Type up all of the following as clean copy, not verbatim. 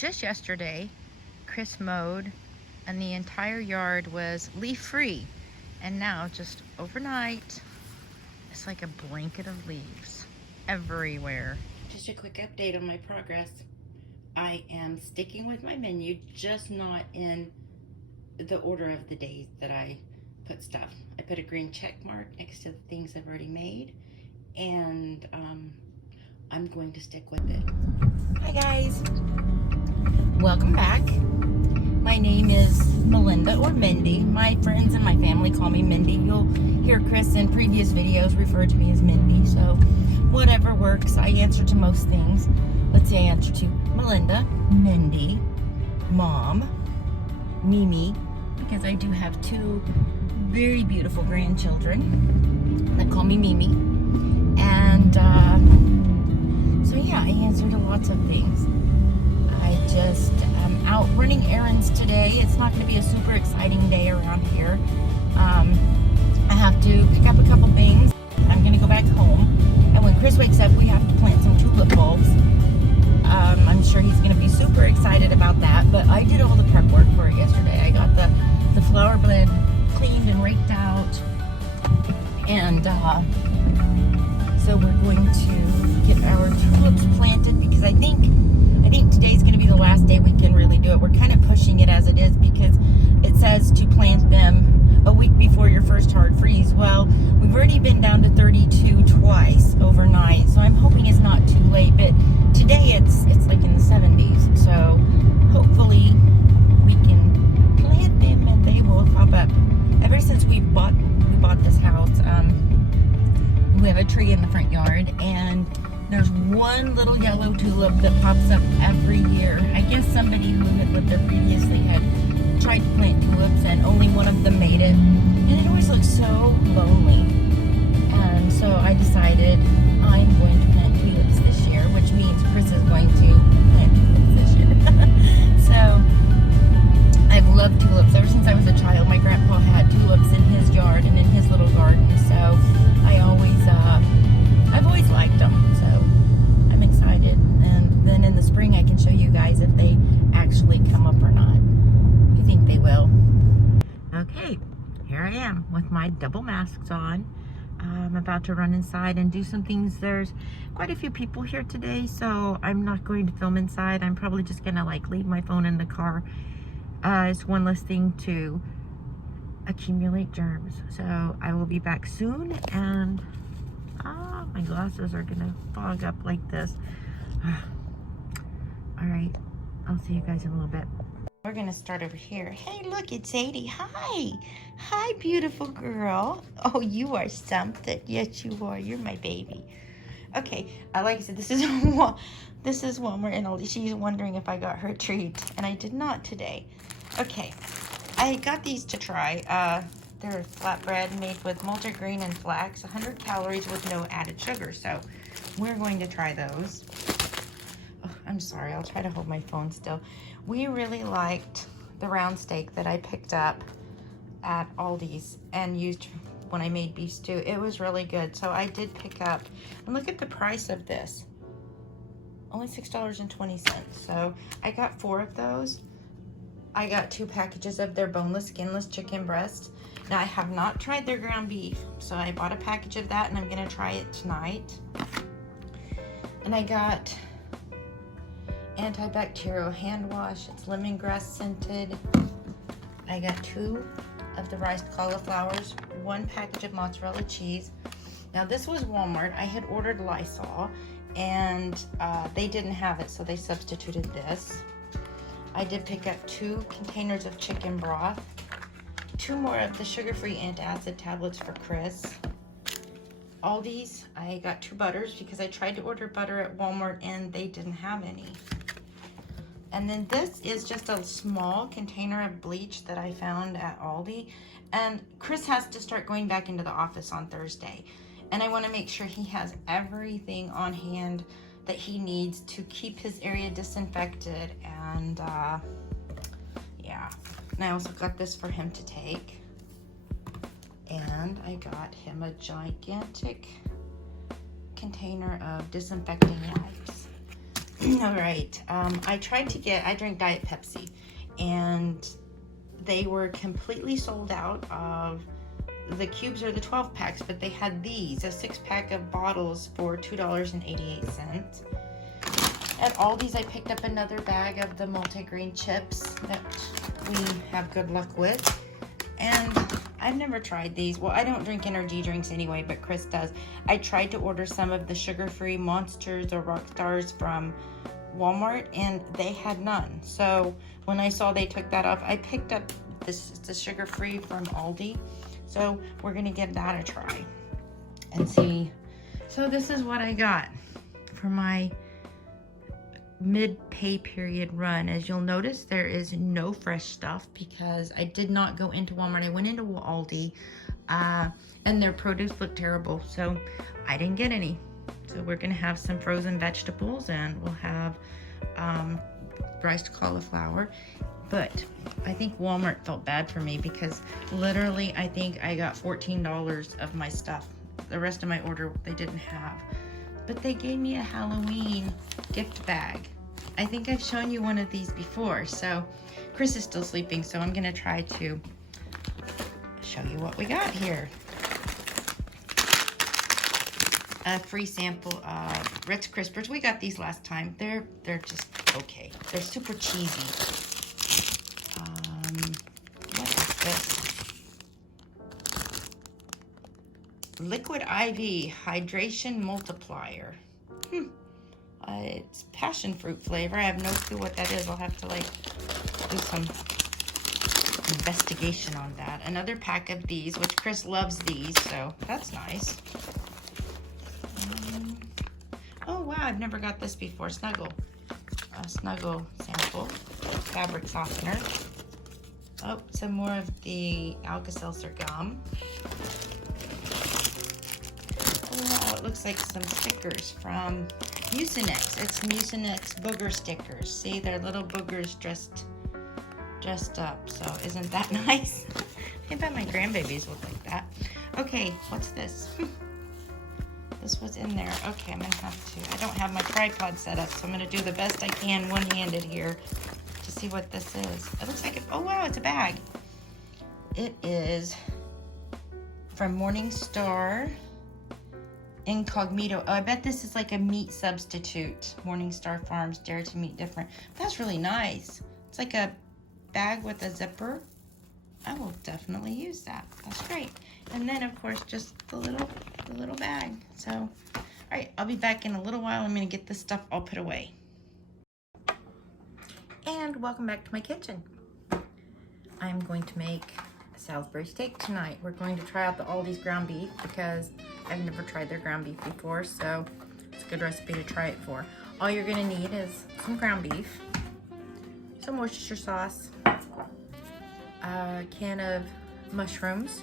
just yesterday, Chris mowed and the entire yard was leaf-free. And now, just overnight, it's like a blanket of leaves everywhere. Just a quick update on my progress. I am sticking with my menu, just not in the order of the days that I put stuff. I put a green check mark next to the things I've already made, and I'm going to stick with it. Hi guys, welcome back. My name is Melinda, or Mindy. My friends and my family call me Mindy. You'll hear Chris in previous videos refer to me as Mindy, so whatever works. I answer to most things. Let's see, I answer to Melinda, Mindy, Mom, Mimi, because I do have two very beautiful grandchildren that call me Mimi. And so yeah, I answer to lots of things. I just am out running errands today. It's not going to be a super exciting day around here. I have to pick up a couple things. I'm going to go back home. And when Chris wakes up, we have to plant some tulip bulbs. I'm sure he's going to be super excited about that. But I did all the prep work for it yesterday. I got the flower bed cleaned and raked out. And so we're going to get our tulips planted because I think today's going to be the last day we can really do it. We're kind of pushing it as it is because it says to plant them a week before your first hard freeze. Well, we've already been down to 32 twice overnight, so I'm hoping it's not too late. But today it's like in the 70s, so hopefully we can plant them and they will pop up. Ever since we bought this house, we have a tree in the front yard, and there's one little yellow tulip that pops up every year. I guess somebody who had lived there previously had tried to plant tulips and only one of them made it. And it always looks so lonely. And so I decided I'm going to plant tulips this year, which means Chris is going to plant tulips this year. So I've loved tulips ever since I was a child. My grandpa had tulips in his yard and in his little garden. So I've always liked them. So I'm excited. And then in the spring I can show you guys if they actually come up or not. I think they will. Okay, here I am with my double masks on. I'm about to run inside and do some things. There's quite a few people here today, so I'm not going to film inside. I'm probably just gonna leave my phone in the car. It's one less thing to accumulate germs. So I will be back soon, and my glasses are gonna fog up like this. All right, I'll see you guys in a little bit. We're gonna start over here. Hey, look, it's 80. Hi. Hi, beautiful girl. Oh, you are something. Yes, you are. You're my baby. Okay, like I said, this is Walmart and Aldi. She's wondering if I got her a treat, and I did not today. Okay, I got these to try. They're flatbread made with multigrain and flax, 100 calories with no added sugar. So we're going to try those. Oh, I'm sorry, I'll try to hold my phone still. We really liked the round steak that I picked up at Aldi's and used when I made beef stew. It was really good. So I did pick up, and look at the price of this. Only $6.20. So I got 4 of those. I got 2 packages of their boneless, skinless chicken breast. Now, I have not tried their ground beef, so I bought a package of that, and I'm going to try it tonight. And I got antibacterial hand wash. It's lemongrass scented. I got 2 of the riced cauliflowers, 1 package of mozzarella cheese. Now, this was Walmart. I had ordered Lysol, and they didn't have it, so they substituted this. I did pick up 2 containers of chicken broth, 2 more of the sugar-free antacid tablets for Chris. Aldi's, I got 2 butters because I tried to order butter at Walmart and they didn't have any. And then this is just a small container of bleach that I found at Aldi. And Chris has to start going back into the office on Thursday. And I want to make sure he has everything on hand that he needs to keep his area disinfected. And yeah, and I also got this for him to take. And I got him a gigantic container of disinfecting wipes. All right. I drank Diet Pepsi, and they were completely sold out of the cubes or the 12 packs, but they had these, a 6-pack of bottles for $2.88. At Aldi's, I picked up another bag of the multigrain chips that we have good luck with. And I've never tried these. Well, I don't drink energy drinks anyway, but Chris does. I tried to order some of the sugar-free Monsters or Rock Stars from Walmart, and they had none. So when I saw they took that off, I picked up the sugar-free from Aldi. So we're gonna give that a try and see. So this is what I got for my mid-pay period run. As you'll notice, there is no fresh stuff because I did not go into Walmart. I went into Aldi, and their produce looked terrible, so I didn't get any. So we're gonna have some frozen vegetables, and we'll have riced cauliflower. But I think Walmart felt bad for me because literally I think I got $14 of my stuff. The rest of my order they didn't have. But they gave me a Halloween gift bag. I think I've shown you one of these before. So Chris is still sleeping, so I'm gonna try to show you what we got here. A free sample of Ritz Crispers. We got these last time. They're just okay. They're super cheesy. What is this? Liquid IV Hydration Multiplier. It's passion fruit flavor. I have no clue what that is. I'll have to do some investigation on that. Another pack of these, which Chris loves these, so that's nice. Oh wow, I've never got this before. Snuggle. A Snuggle sample. Fabric softener. Oh, some more of the Alka-Seltzer gum. Oh wow, it looks like some stickers from Mucinex. It's Mucinex booger stickers. See, they're little boogers dressed up. So isn't that nice? I bet my grandbabies would like that. Okay, what's this? This was in there. Okay, I'm gonna have to. I don't have my tripod set up, so I'm gonna do the best I can one-handed here to see what this is. It looks like oh wow, it's a bag. It is from Morningstar Incognito. Oh, I bet this is like a meat substitute. Morningstar Farms Dare to Meat Different. That's really nice. It's like a bag with a zipper. I will definitely use that. That's great. And then of course just the little bag. So, all right, I'll be back in a little while. I'm gonna get this stuff all put away. And welcome back to my kitchen. I'm going to make a Salisbury steak tonight. We're going to try out the Aldi's ground beef because I've never tried their ground beef before, so it's a good recipe to try it for. All you're gonna need is some ground beef, some Worcestershire sauce, a can of mushrooms,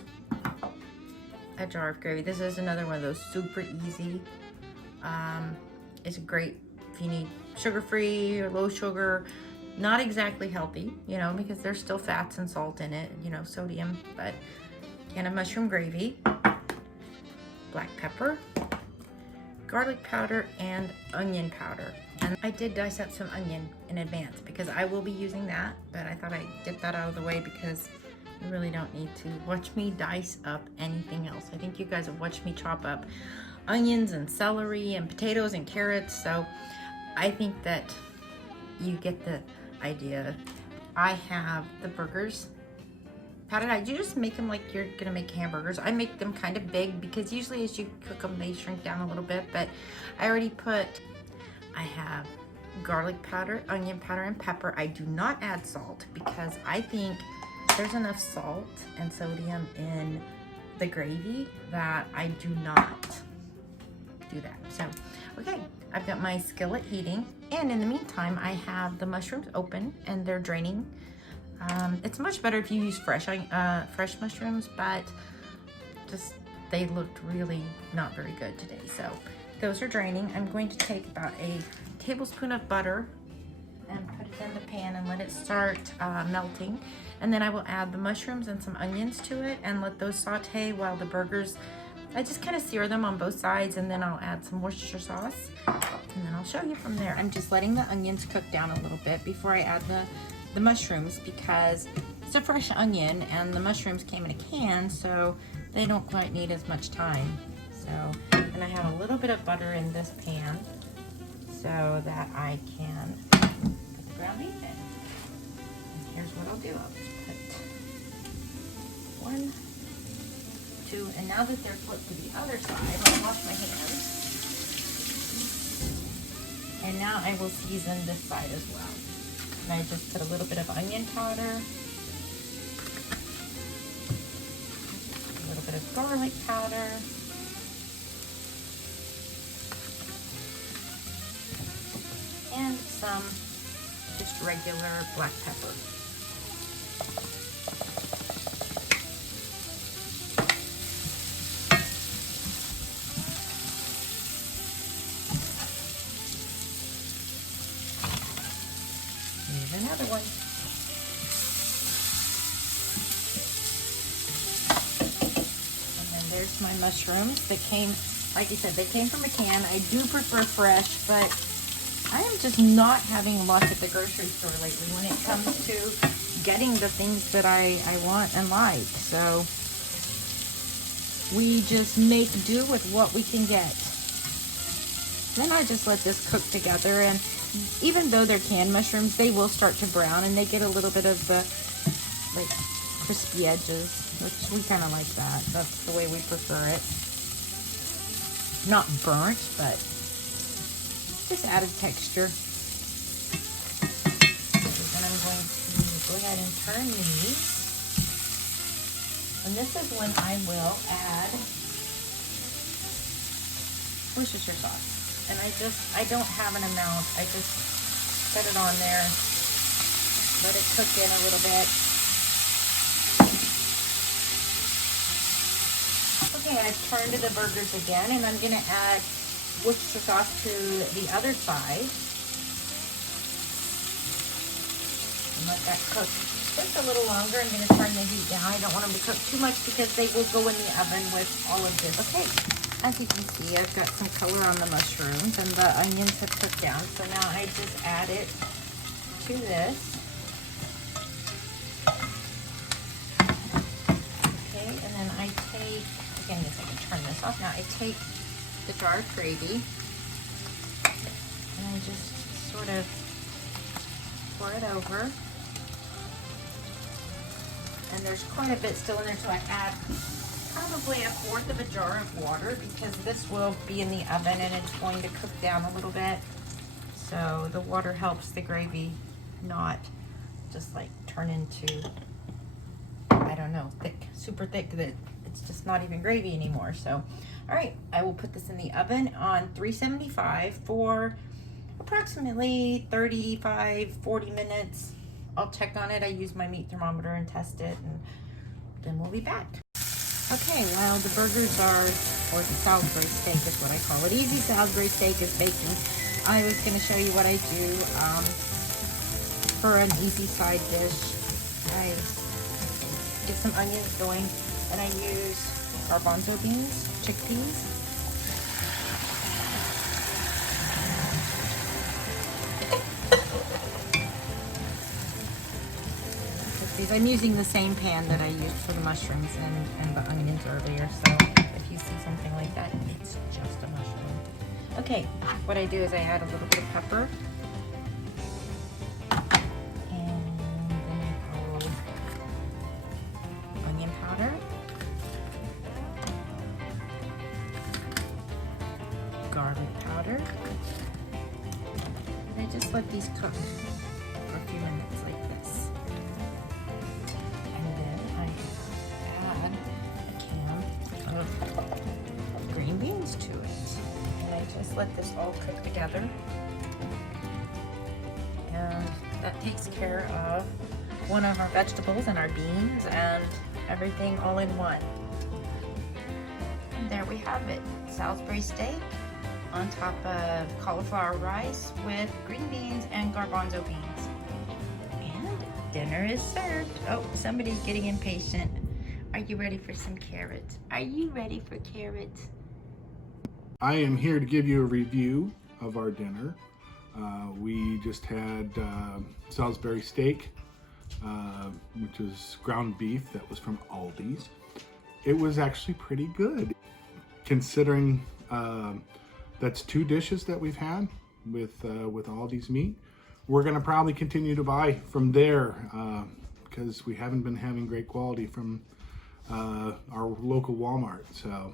a jar of gravy. This is another one of those super easy. It's great if you need sugar-free or low sugar. Not exactly healthy, you know, because there's still fats and salt in it, you know, sodium, but can of mushroom gravy, black pepper, garlic powder, and onion powder. And I did dice up some onion in advance because I will be using that, but I thought I'd get that out of the way because you really don't need to watch me dice up anything else. I think you guys have watched me chop up onions and celery and potatoes and carrots, so I think that you get the idea. I have the burgers powdered out. You just make them like you're gonna make hamburgers. I make them kind of big because usually as you cook them they shrink down a little bit, but I have garlic powder, onion powder, and pepper. I do not add salt because I think there's enough salt and sodium in the gravy that I do not do that. So, okay, I've got my skillet heating, and in the meantime, I have the mushrooms open and they're draining. It's much better if you use fresh mushrooms, but just they looked really not very good today. So those are draining. I'm going to take about a tablespoon of butter and put it in the pan and let it start melting. And then I will add the mushrooms and some onions to it and let those saute while the burgers, I just kind of sear them on both sides, and then I'll add some Worcestershire sauce. and then I'll show you from there. I'm just letting the onions cook down a little bit before I add the mushrooms, because it's a fresh onion and the mushrooms came in a can, so they don't quite need as much time. So, and I have a little bit of butter in this pan so that I can put the ground beef in. And here's what I'll do. I'll just put 1, 2, and now that they're flipped to the other side, I'll wash my hands. And now I will season this side as well. And I just put a little bit of onion powder, a little bit of garlic powder, and some just regular black pepper. Here's another one. And then there's my mushrooms. They came, like you said, they came from a can. I do prefer fresh, but I am just not having luck at the grocery store lately when it comes to getting the things that I want and like. So we just make do with what we can get. Then I just let this cook together, and even though they're canned mushrooms, they will start to brown and they get a little bit of the like crispy edges, which we kind of like that. That's the way we prefer it. Not burnt, but just added texture. And then I'm going to go ahead and turn these. And this is when I will add Worcestershire sauce. And I don't have an amount. I just set it on there, let it cook in a little bit. Okay, I've turned to the burgers again, and I'm gonna add Worcestershire sauce to the other side. And let that cook just a little longer. I'm gonna turn the heat down. I don't want them to cook too much because they will go in the oven with all of this. Okay. As you can see, I've got some color on the mushrooms and the onions have cooked down. So now I just add it to this. Okay, and then I take, again, I can turn this off. Now I take the jar of gravy and I just sort of pour it over. And there's quite a bit still in there, so I add probably 1/4 of a jar of water, because this will be in the oven and it's going to cook down a little bit. So the water helps the gravy not just like turn into, I don't know, thick, super thick, that it's just not even gravy anymore. So, all right, I will put this in the oven on 375 for approximately 35-40 minutes. I'll check on it. I use my meat thermometer and test it, and then we'll be back. Okay, while the burgers are, or the Salisbury steak is what I call it, easy Salisbury steak is baking, I was going to show you what I do for an easy side dish. I get some onions going, and I use garbanzo beans, chickpeas. I'm using the same pan that I used for the mushrooms and the onions earlier, so if you see something like that, it's just a mushroom. Okay, what I do is I add a little bit of pepper, and then I go onion powder, garlic powder, and I just let these cook for a few minutes like this. Green beans to it, and I just let this all cook together, and that takes care of one of our vegetables and our beans and everything all in one. And there we have it, Salisbury steak on top of cauliflower rice with green beans and garbanzo beans, and dinner is served. Oh, somebody's getting impatient. Are you ready for some carrots? Are you ready for carrots? I am here to give you a review of our dinner. We just had Salisbury steak, which was ground beef that was from Aldi's. It was actually pretty good, considering that's 2 dishes that we've had with Aldi's meat. We're gonna probably continue to buy from there because we haven't been having great quality from our local Walmart. So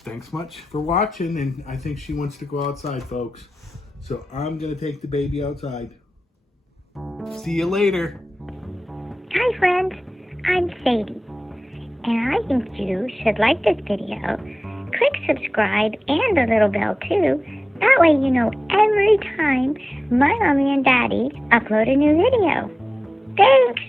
thanks much for watching, and I think she wants to go outside, folks. So I'm gonna take the baby outside. See you later. Hi friends, I'm Sadie, and I think you should like this video, click subscribe and the little bell too, that way you know every time my mommy and daddy upload a new video. Thanks!